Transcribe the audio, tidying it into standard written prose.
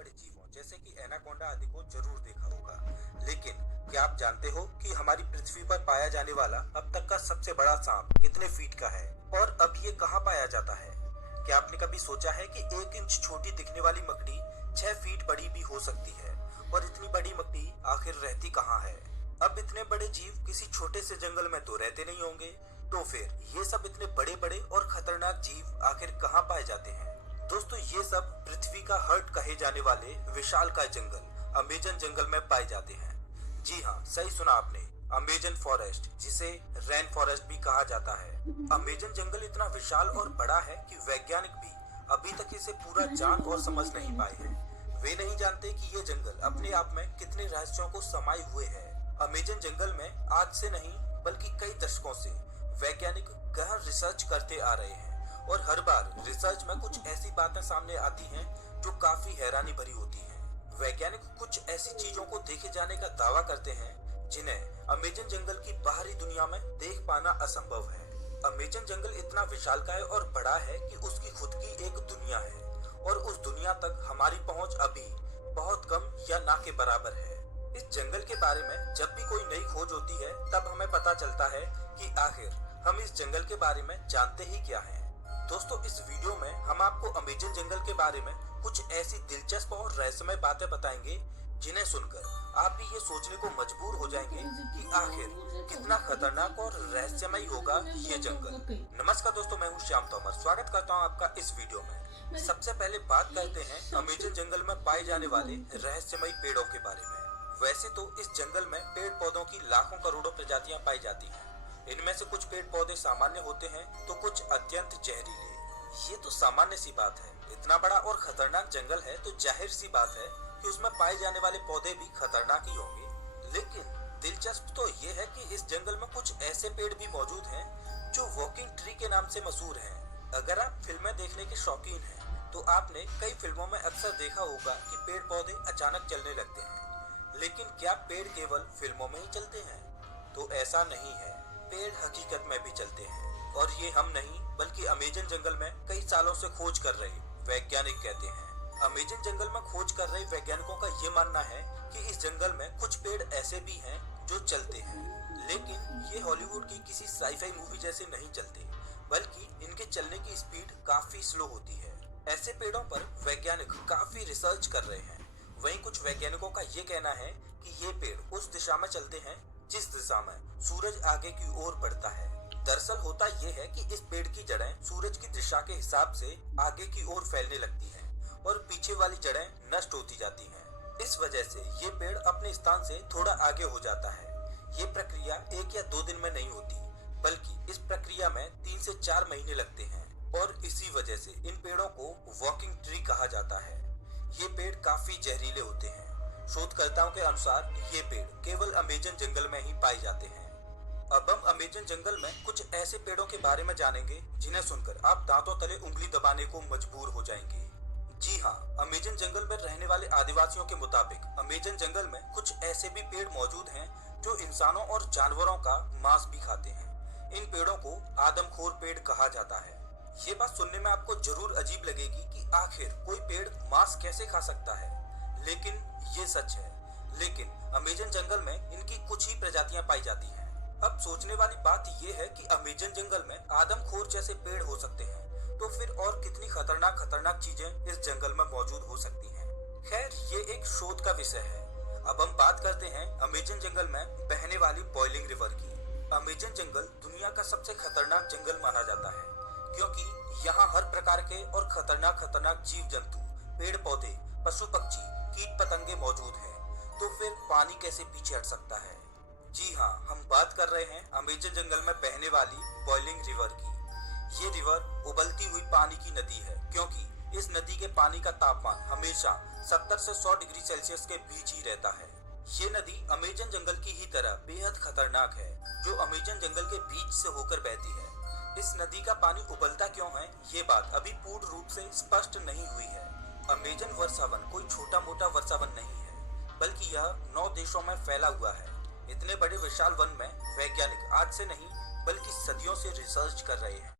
बड़े जीवों जैसे कि एनाकोंडा आदि को जरूर देखा होगा, लेकिन क्या आप जानते हो कि हमारी पृथ्वी पर पाया जाने वाला अब तक का सबसे बड़ा सांप कितने फीट का है और अब ये कहाँ पाया जाता है? क्या आपने कभी सोचा है कि 1 इंच छोटी दिखने वाली मकड़ी 6 फीट बड़ी भी हो सकती है? और इतनी बड़ी मकड़ी आखिर रहती कहाँ है? अब इतने बड़े जीव किसी छोटे से जंगल में तो रहते नहीं होंगे, तो फिर ये सब इतने बड़े बड़े और खतरनाक जीव आखिर कहाँ पाए जाते हैं? दोस्तों, ये सब पृथ्वी का हार्ट कहे जाने वाले विशालकाय जंगल अमेजन जंगल में पाए जाते हैं। जी हाँ, सही सुना आपने, अमेजन फॉरेस्ट, जिसे रेन फॉरेस्ट भी कहा जाता है। अमेजन जंगल इतना विशाल और बड़ा है कि वैज्ञानिक भी अभी तक इसे पूरा जान और समझ नहीं पाए हैं। वे नहीं जानते कि ये जंगल अपने आप में कितने रहस्यों को समाये हुए है। अमेजन जंगल में आज से नहीं बल्कि कई दशकों से वैज्ञानिक गहन रिसर्च करते आ रहे हैं और हर बार रिसर्च में कुछ ऐसी बातें सामने आती हैं जो काफी हैरानी भरी होती हैं। वैज्ञानिक कुछ ऐसी चीजों को देखे जाने का दावा करते हैं जिन्हें अमेजन जंगल की बाहरी दुनिया में देख पाना असंभव है। अमेजन जंगल इतना विशालकाय और बड़ा है कि उसकी खुद की एक दुनिया है और उस दुनिया तक हमारी पहुंच अभी बहुत कम या ना के बराबर है। इस जंगल के बारे में जब भी कोई नई खोज होती है तब हमें पता चलता है कि आखिर हम इस जंगल के बारे में जानते ही क्या हैं। दोस्तों, इस वीडियो में हम आपको अमेजन जंगल के बारे में कुछ ऐसी दिलचस्प और रहस्यमय बातें बताएंगे जिन्हें सुनकर आप भी ये सोचने को मजबूर हो जाएंगे कि आखिर कितना खतरनाक और रहस्यमय होगा ये जंगल। नमस्कार दोस्तों, मैं हूँ श्याम तोमर। स्वागत करता हूँ आपका इस वीडियो में। सबसे पहले बात करते हैं अमेजन जंगल में पाए जाने वाले रहस्यमय पेड़ों के बारे में। वैसे तो इस जंगल में पेड़ पौधों की लाखों करोड़ों प्रजातियां पाई जाती हैं। इनमें से कुछ पेड़ पौधे सामान्य होते हैं तो कुछ अत्यंत जहरीले। ये तो सामान्य सी बात है, इतना बड़ा और खतरनाक जंगल है तो जाहिर सी बात है कि उसमें पाए जाने वाले पौधे भी खतरनाक ही होंगे। लेकिन दिलचस्प तो ये है कि इस जंगल में कुछ ऐसे पेड़ भी मौजूद हैं जो वॉकिंग ट्री के नाम से मशहूर हैं। अगर आप फिल्में देखने के शौकीन हैं तो आपने कई फिल्मों में अक्सर देखा होगा कि पेड़ पौधे अचानक चलने लगते हैं। लेकिन क्या पेड़ केवल फिल्मों में ही चलते हैं? तो ऐसा नहीं है, पेड़ हकीकत में भी चलते हैं और ये हम नहीं बल्कि अमेजन जंगल में कई सालों से खोज कर रहे वैज्ञानिक कहते हैं। अमेजन जंगल में खोज कर रहे वैज्ञानिकों का ये मानना है कि इस जंगल में कुछ पेड़ ऐसे भी हैं जो चलते हैं, लेकिन ये हॉलीवुड की किसी साईफाई मूवी जैसे नहीं चलते, बल्कि इनके चलने की स्पीड काफी स्लो होती है। ऐसे पेड़ों पर वैज्ञानिक काफी रिसर्च कर रहे हैं। वहीं कुछ वैज्ञानिकों का ये कहना है कि ये पेड़ उस दिशा में चलते हैं जिस दिशा में सूरज आगे की ओर बढ़ता है। दरअसल होता ये है कि इस पेड़ की जड़ें सूरज की दिशा के हिसाब से आगे की ओर फैलने लगती हैं और पीछे वाली जड़ें नष्ट होती जाती हैं। इस वजह से ये पेड़ अपने स्थान से थोड़ा आगे हो जाता है। ये प्रक्रिया 1 या 2 दिन में नहीं होती, बल्कि इस प्रक्रिया में 3 से 4 महीने लगते हैं और इसी वजह से इन पेड़ों को वॉकिंग ट्री कहा जाता है। ये पेड़ काफी जहरीले होते हैं। शोधकर्ताओं के अनुसार ये पेड़ केवल अमेजन जंगल में ही पाए जाते हैं। अब हम अमेजन जंगल में कुछ ऐसे पेड़ों के बारे में जानेंगे जिन्हें सुनकर आप दांतों तले उंगली दबाने को मजबूर हो जाएंगे। जी हाँ, अमेजन जंगल में रहने वाले आदिवासियों के मुताबिक अमेजन जंगल में कुछ ऐसे भी पेड़ मौजूद हैं जो इंसानों और जानवरों का मांस भी खाते हैं। इन पेड़ों को आदमखोर पेड़ कहा जाता है। ये बात सुनने में आपको जरूर अजीब लगेगी कि आखिर कोई पेड़ मांस कैसे खा सकता है, लेकिन ये सच है। लेकिन अमेजन जंगल में इनकी कुछ ही प्रजातियां पाई जाती हैं। अब सोचने वाली बात यह है कि अमेजन जंगल में आदमखोर जैसे पेड़ हो सकते हैं, तो फिर और कितनी खतरनाक चीजें इस जंगल में मौजूद हो सकती हैं। खैर, ये एक शोध का विषय है। अब हम बात करते हैं अमेजन जंगल में बहने वाली बॉइलिंग रिवर की। अमेजन जंगल दुनिया का सबसे खतरनाक जंगल माना जाता है क्योंकि यहाँ हर प्रकार के और खतरनाक जीव जंतु, पेड़ पौधे, पशु पक्षी, कीट पतंगे मौजूद हैं। तो फिर पानी कैसे पीछे हट सकता है? जी हाँ, हम बात कर रहे हैं अमेजन जंगल में बहने वाली बॉइलिंग रिवर की। ये रिवर उबलती हुई पानी की नदी है क्योंकि इस नदी के पानी का तापमान हमेशा 70 से 100 डिग्री सेल्सियस के बीच ही रहता है। ये नदी अमेजन जंगल की ही तरह बेहद खतरनाक है, जो अमेजन जंगल के बीच से होकर बहती है। इस नदी का पानी उबलता क्यों है, ये बात अभी पूर्ण रूप से स्पष्ट नहीं हुई है। अमेजन वर्षावन कोई छोटा मोटा वर्षावन नहीं है, बल्कि यह 9 देशों में फैला हुआ है। इतने बड़े विशाल वन में वैज्ञानिक आज से नहीं बल्कि सदियों से रिसर्च कर रहे हैं।